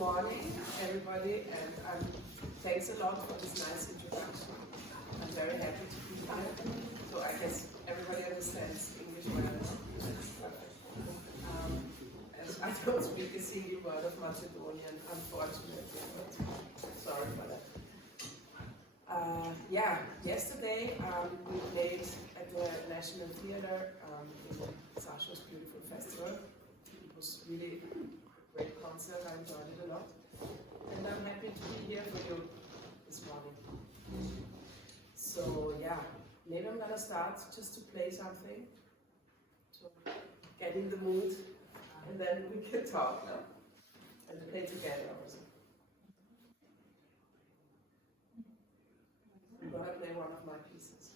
morning, everybody, and thanks a lot for this nice introduction. I'm very happy to be here. So I guess everybody understands English well. That's perfect. As I don't speak a single word of Macedonian, unfortunately, but sorry for that. Yeah, yesterday we played at the National Theatre in Sasha's beautiful festival. It was really a great concert, I enjoyed it a lot. And I'm happy to be here for you this morning. So yeah, maybe I'm gonna start just to play something, to get in the mood, and then we can talk now, and play together also. I'm gonna play one of my pieces.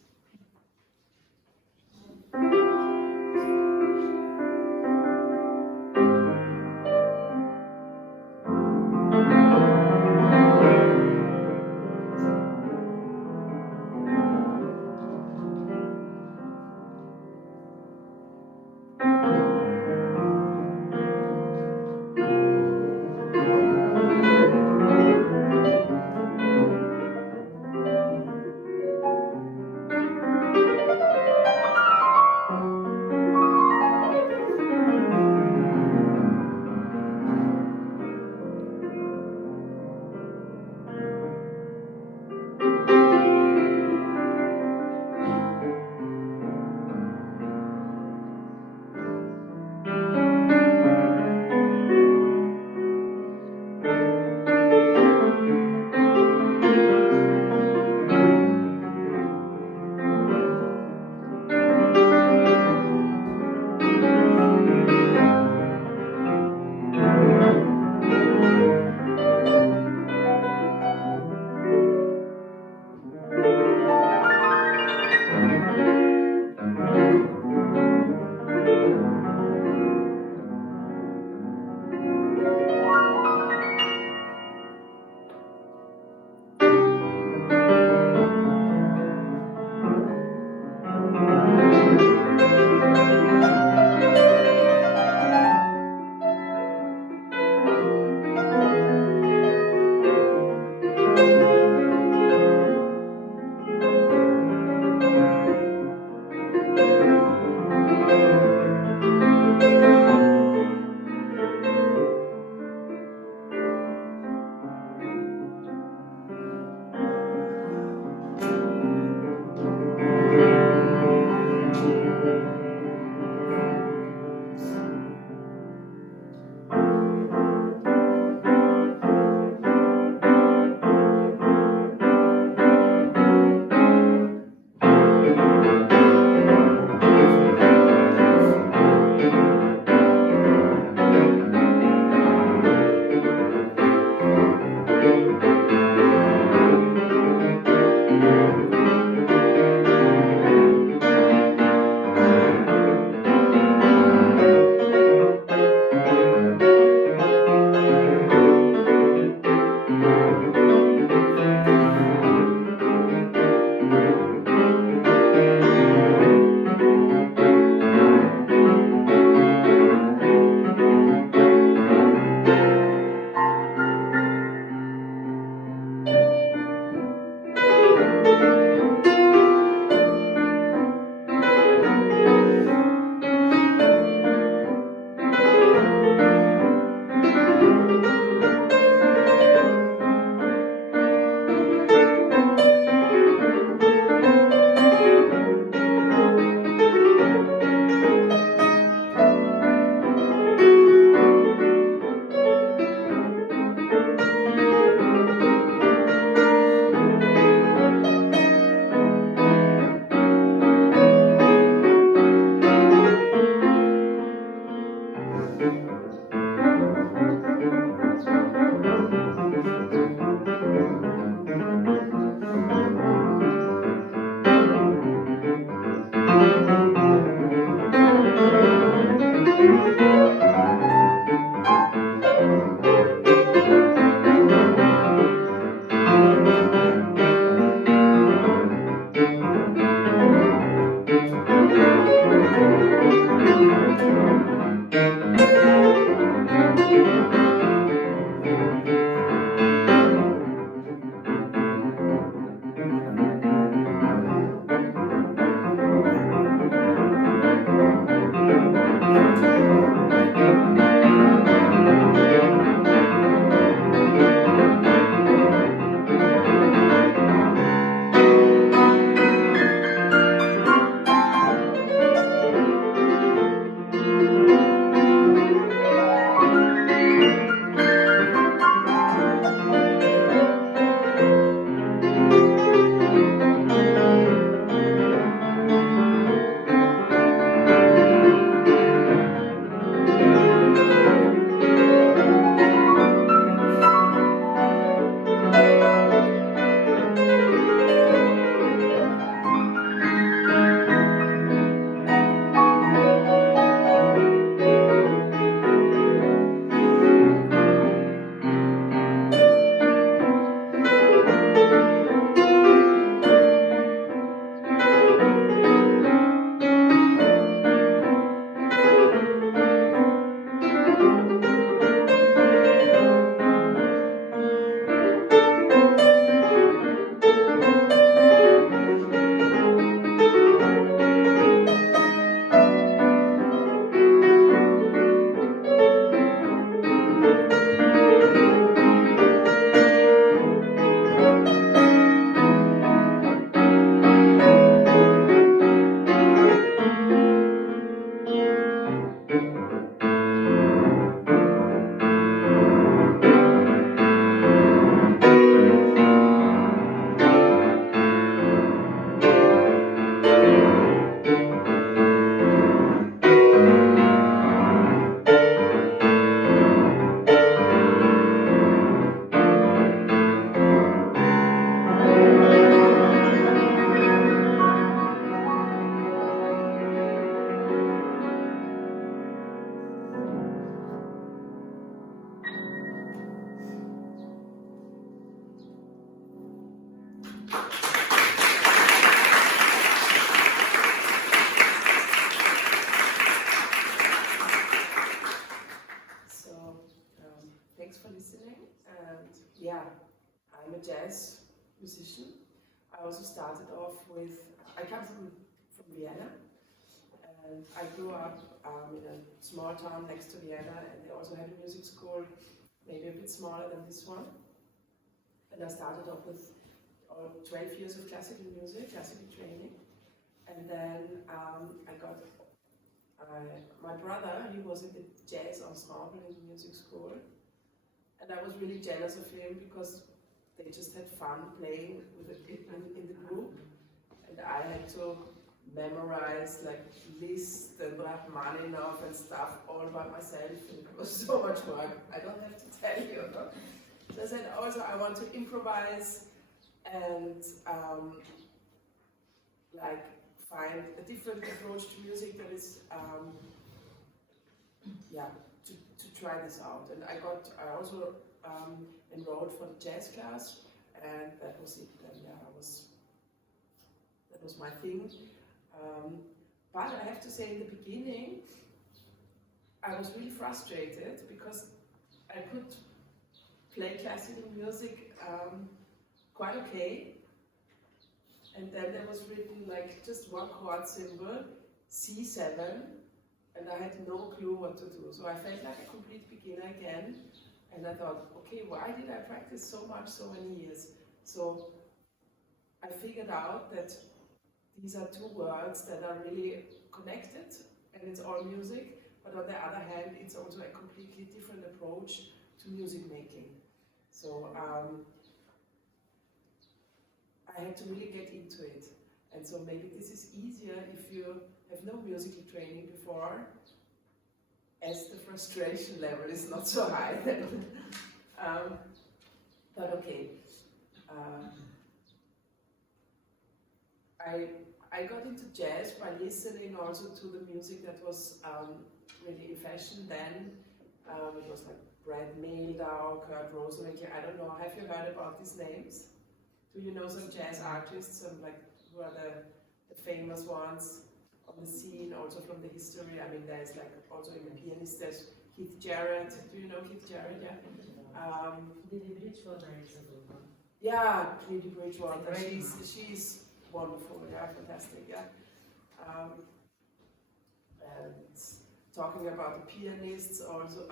for listening. And yeah, I'm a jazz musician. I also started off with, I come from Vienna, and I grew up in a small town next to Vienna, and they also had a music school, maybe a bit smaller than this one. And I started off with 12 years of classical music, classical training. And then I got, my brother, he was in the jazz ensemble in the music school. And I was really jealous of him because they just had fun playing with the people in the group. And I had to memorize like lists and Rachmaninoff and stuff all by myself. And it was so much work. I don't have to tell you. No? So I said also I want to improvise and like find a different approach to music that is to try this out. And I also enrolled for the jazz class, and that was it. And yeah, that was my thing. But I have to say, in the beginning, I was really frustrated because I could play classical music quite okay. And then there was written like just one chord symbol, C7, and I had no clue what to do. So I felt like a complete beginner again. And I thought, okay, why did I practice so much, so many years? So I figured out that these are two worlds that are really connected, and it's all music, but on the other hand, it's also a completely different approach to music making. So I had to really get into it. And so maybe this is easier if you have no musical training before, as the frustration level is not so high. But okay. I got into jazz by listening also to the music that was really in fashion then. It was like Brad Mehldau, Kurt Rosenwinkel, I don't know, have you heard about these names? Do you know some jazz artists, some like who are the famous ones on the scene, also from the history? I mean, there's like also in the pianist, there's Keith Jarrett. Do you know Keith Jarrett? Yeah. Lily Bridgewater is a good one. Yeah, Lily Bridgewater. She's wonderful. Yeah, fantastic. Yeah. And talking about the pianists, also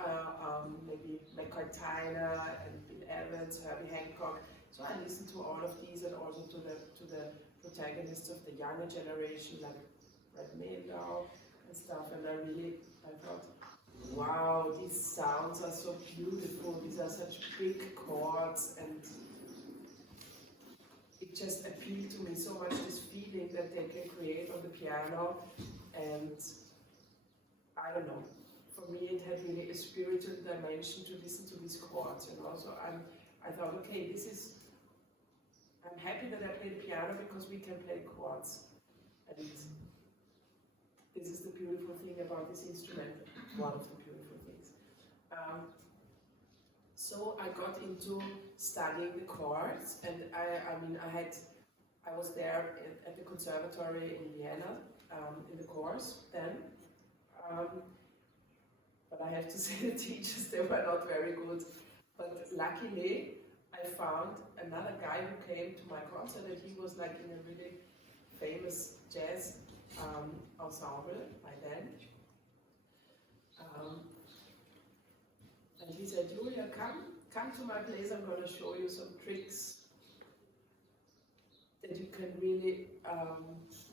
maybe McCoy Tyner and Bill Evans, Herbie Hancock. So I listened to all of these, and also to the protagonists of the younger generation, like Brad Mehldau and stuff. And I thought, wow, these sounds are so beautiful. These are such big chords, and it just appealed to me so much, this feeling that they can create on the piano. And I don't know, for me it had really a spiritual dimension to listen to these chords, you know. So I thought, okay, I'm happy that I play the piano because we can play chords. And this is the beautiful thing about this instrument, one of the beautiful things. So I got into studying the chords, and I was there at the conservatory in Vienna, in the course then. But I have to say the teachers, they were not very good. But luckily, I found another guy who came to my concert, and he was like in a really famous jazz ensemble by then. And he said, Julia, come to my place, I'm going to show you some tricks that you can really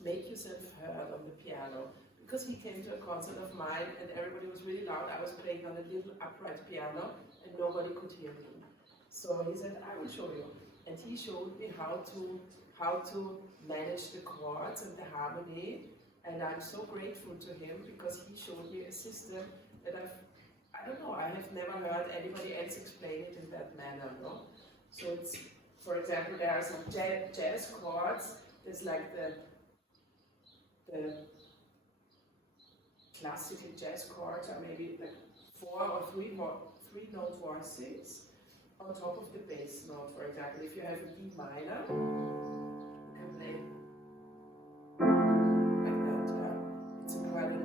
make yourself heard on the piano. Because he came to a concert of mine and everybody was really loud, I was playing on a little upright piano and nobody could hear me. So he said, I will show you. And he showed me how to manage the chords and the harmony. And I'm so grateful to him because he showed me a system that I don't know, I have never heard anybody else explain it in that manner, no? So it's, for example, there are some jazz chords. There's like the classical jazz chords are maybe like 4 or 3 note voices on top of the bass note. For example, if you have a D minor, you can play like that. Yeah? It's quite an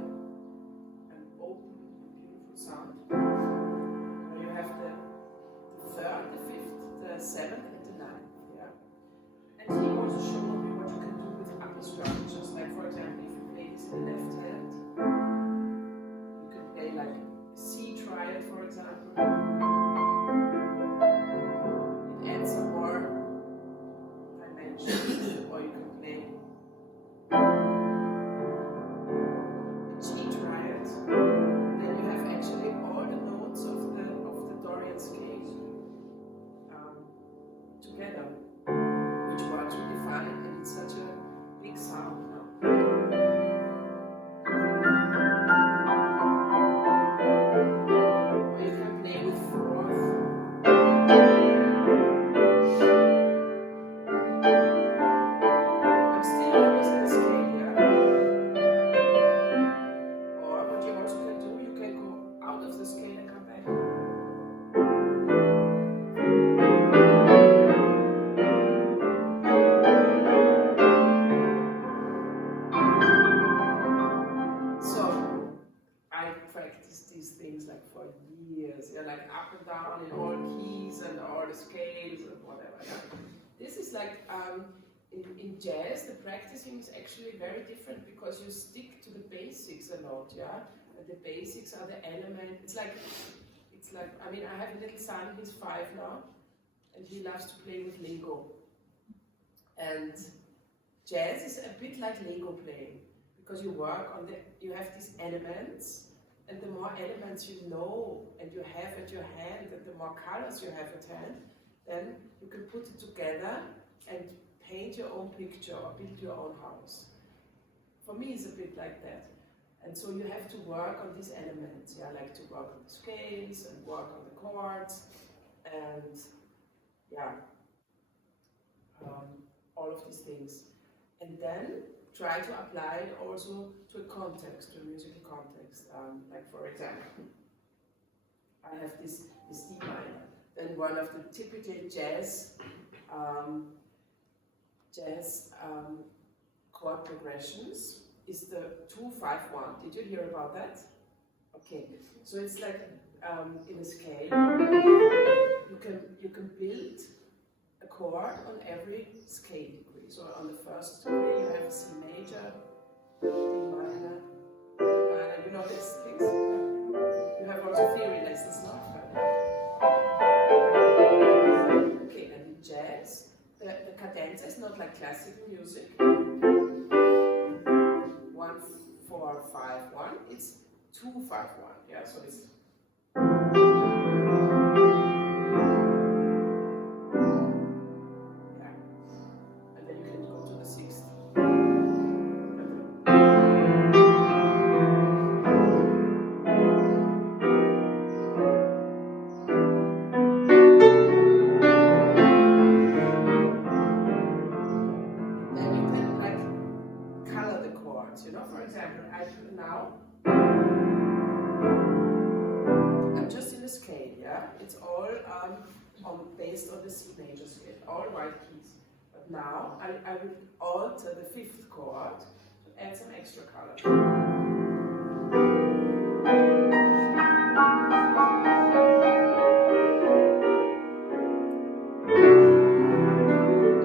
open, beautiful sound. Where you have the 5th, the 7th, and the 9th. Yeah. And can you also show me what you can do with Upper structures, like for example, if you play this in the left hand, you can play like a C triad, for example. It adds some more dimensions, or you can play a G triad. Then you have actually all the notes of the Dorian scale together, which works really fine, and it's such a big sound now. Or you can play with fourth. I'm still always in the scale, yeah? Or what you also can do, you can go out of the scale and come back. Things like for years, yeah, like up and down in all keys and all the scales and whatever. Yeah. This is like in jazz, the practicing is actually very different because you stick to the basics a lot, yeah. And the basics are the element. It's like I mean, I have a little son. He's 5 now, and he loves to play with Lego. And jazz is a bit like Lego playing because you work on you have these elements. And the more elements you know and you have at your hand, and the more colors you have at hand, then you can put it together and paint your own picture or build your own house. For me, it's a bit like that. And so you have to work on these elements. Yeah, like to work on the scales and work on the chords, and yeah, all of these things. And then try to apply it also to a context, to a musical context. Like for example, I have this D minor. Then one of the typical jazz chord progressions is the 2-5-1. Did you hear about that? Okay, so it's like in a scale. You can build a chord on every scale degree. So on the first degree you have C major, D minor, you know these things. You have also theory lessons now. Okay, and in jazz, the cadenza is not like classical music. 1-4-5-1. It's 2-5-1. Yeah, so it's. It's all based on the C major scale, all white keys. But now I will alter the 5th chord to add some extra color.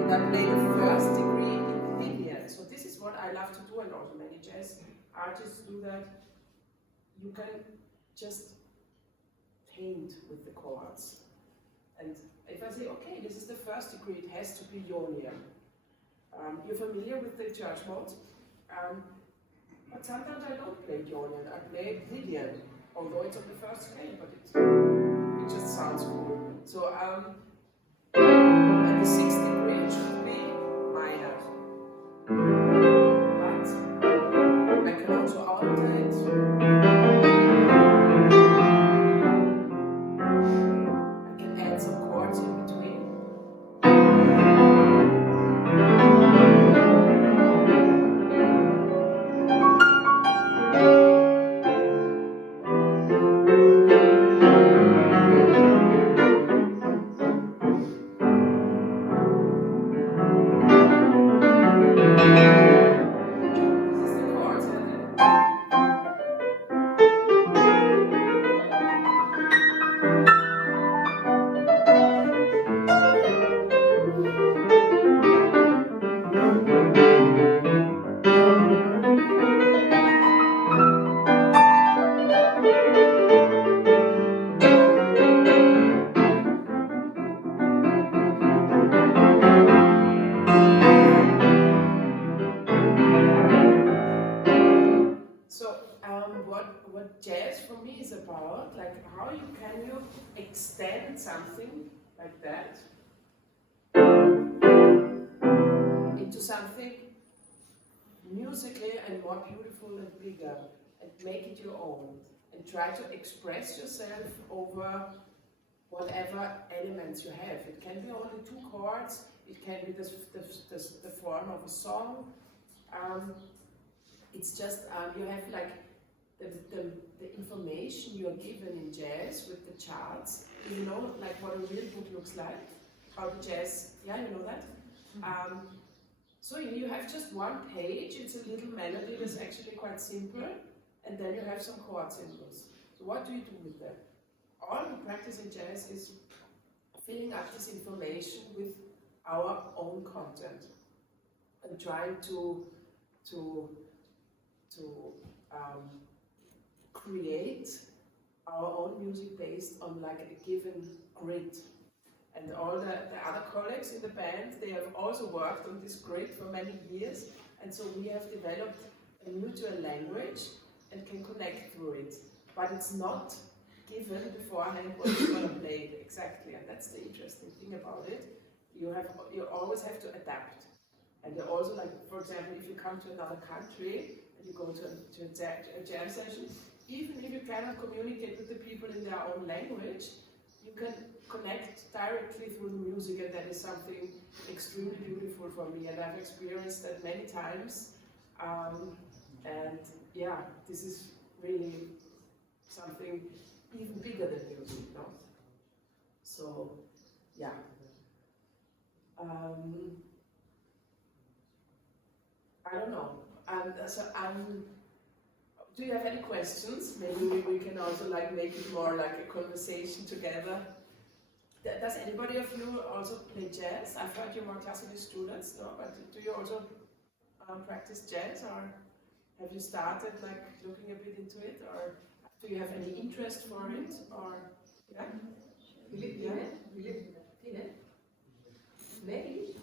And I play the 1st degree in Viennese. So this is what I love to do, and also many jazz artists do that. You can just paint with the chords. And if I say, okay, this is the 1st degree, it has to be Ionian. You're familiar with the church mode, but sometimes I don't play Ionian, I play Lydian, although it's on the 1st scale, but it just sounds cool. So, and the 6th degree should be minor. But I can also alter it. about, like how can you extend something like that into something musically and more beautiful and bigger, and make it your own, and try to express yourself over whatever elements you have. It can be only 2 chords, it can be the form of a song. It's just, you have like the information you're given in jazz with the charts. You know, like what a real book looks like, how the jazz, yeah, you know that? So you have just 1 page, it's a little melody that's actually quite simple, and then you have some chord symbols. So what do you do with them? All we practice in jazz is filling up this information with our own content and trying to create our own music based on like a given grid. And all the other colleagues in the band, they have also worked on this grid for many years, and so we have developed a mutual language and can connect through it. But it's not given beforehand what you're going to play exactly, and that's the interesting thing about it. You always have to adapt. And you also, like, for example, if you come to another country and you go to a jam session, even if you cannot communicate with the people in their own language, you can connect directly through the music, and that is something extremely beautiful for me, and I've experienced that many times. And yeah, this is really something even bigger than music, no? So, yeah. I don't know. Do you have any questions? Maybe we can also like make it more like a conversation together. Does anybody of you also play jazz? I've heard you're more classical students, no? But do you also practice jazz, or have you started like looking a bit into it, or do you have any interest for it, or yeah? Maybe.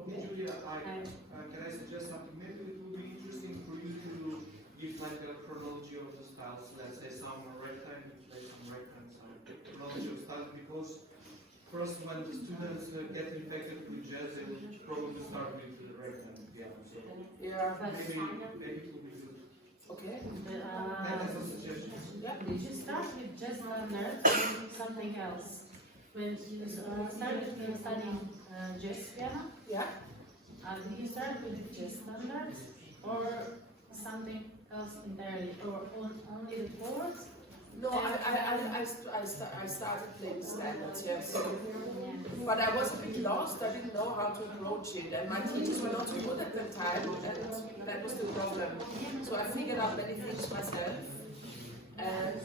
Okay, Julia, can I suggest something? Maybe it would be interesting for you to give like a chronology of the styles. Let's say some are right-hand, play some right-hand side. Chronology of styles, because first when the students get infected with jazz, they will probably start with the right-hand piano. So yeah, maybe it will be good. Okay. That is a suggestion. Yeah. Did you start with jazz learner or something else? When you started studying jazz piano, yeah. Did you start with jazz standards or something else entirely, or only the chords? No, I started playing standards, yes. But I was a bit lost, I didn't know how to approach it, and my teachers were not so good at the time, and that was the problem. So I figured out many things myself, and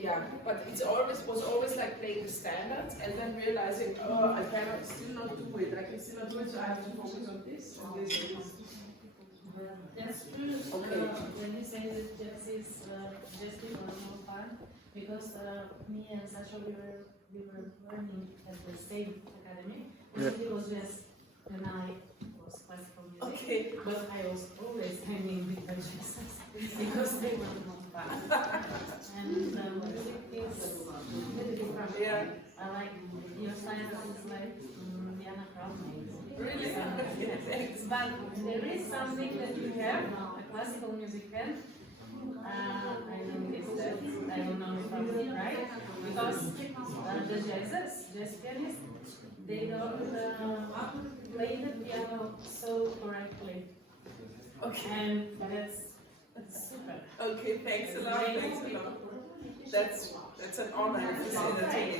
yeah, but it was always like playing the standards, and then realizing, oh, I cannot still not do it, I can still not do it, so I have to focus on this, and this, and this. That's true. Okay. When you say that jazz is just more fun, because me and Sasha, we were learning at the same academy. It was just when I was classical music, Okay. but I was always hanging with the jazz because they were not fun. And music is really different. Yeah. I like your style is like Diana Crown. Really? Thanks. But there is something that you have, a classical music fan. I noticed that, I don't know if I'm right, because the jazz pianists, they don't play the piano so correctly. Okay. And that's super. Okay, thanks a lot. Thanks a lot. That's an honor to say that to me.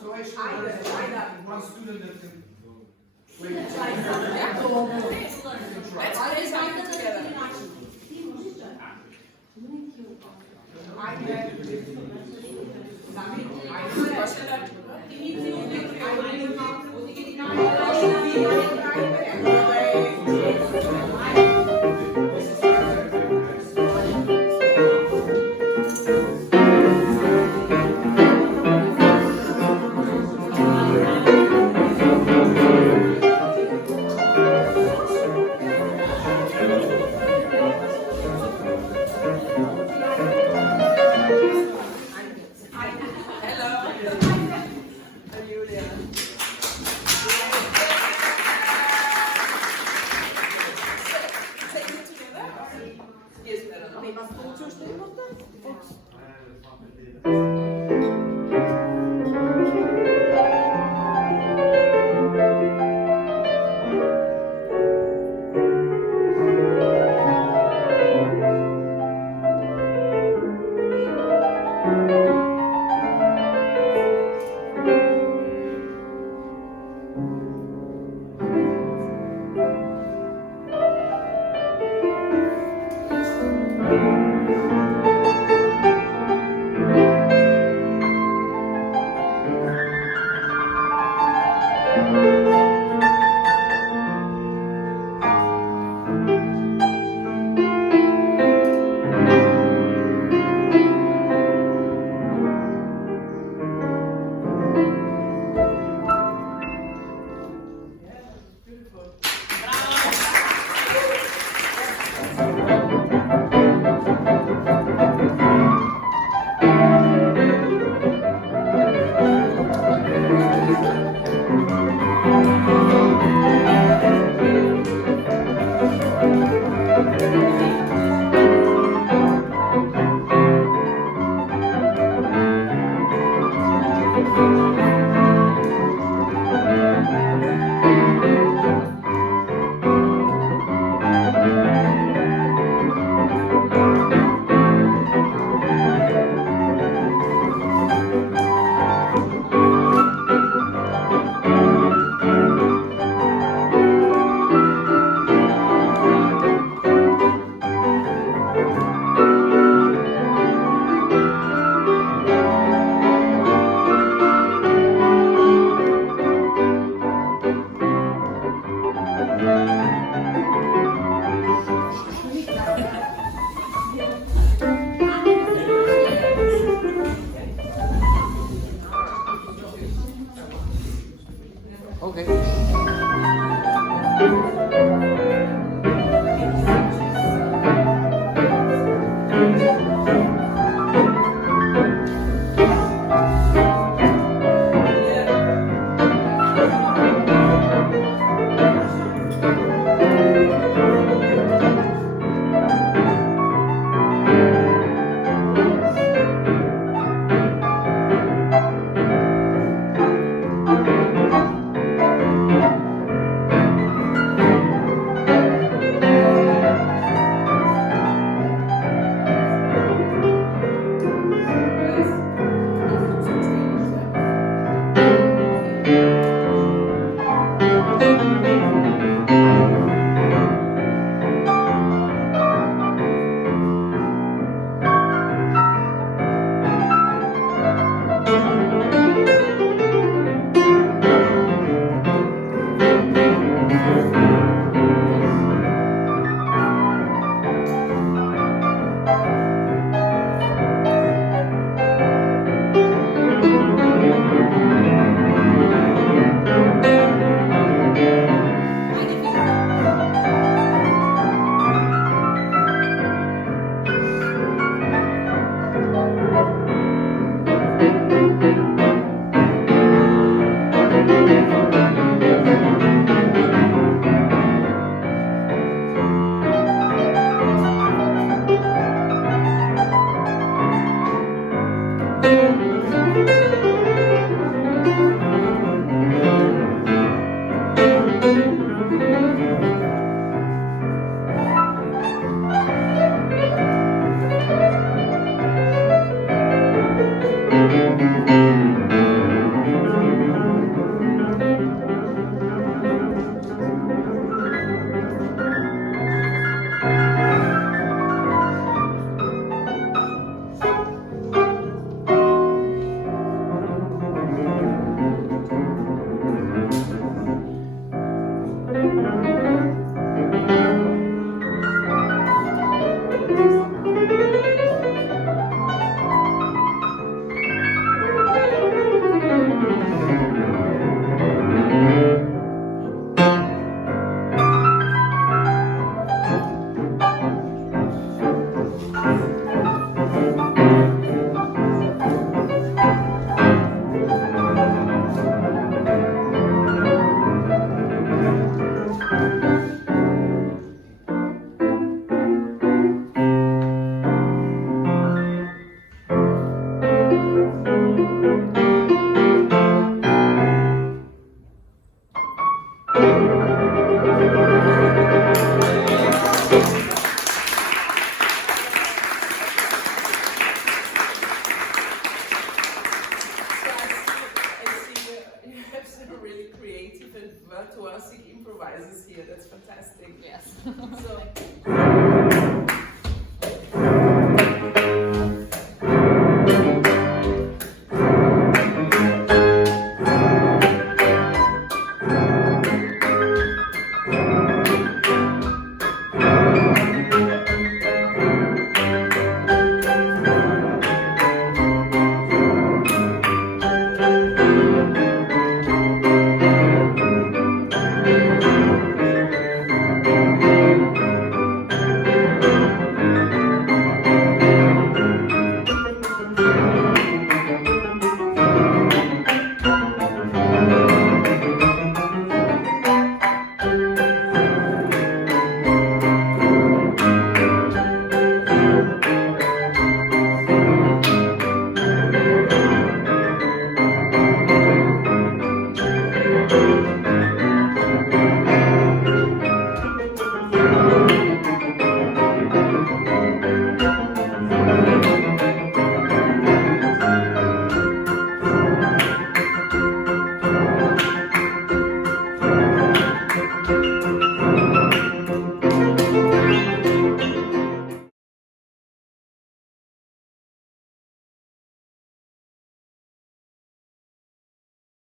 So I should one student that can play Let's play something together. Was получил, что именно? Fa per dire.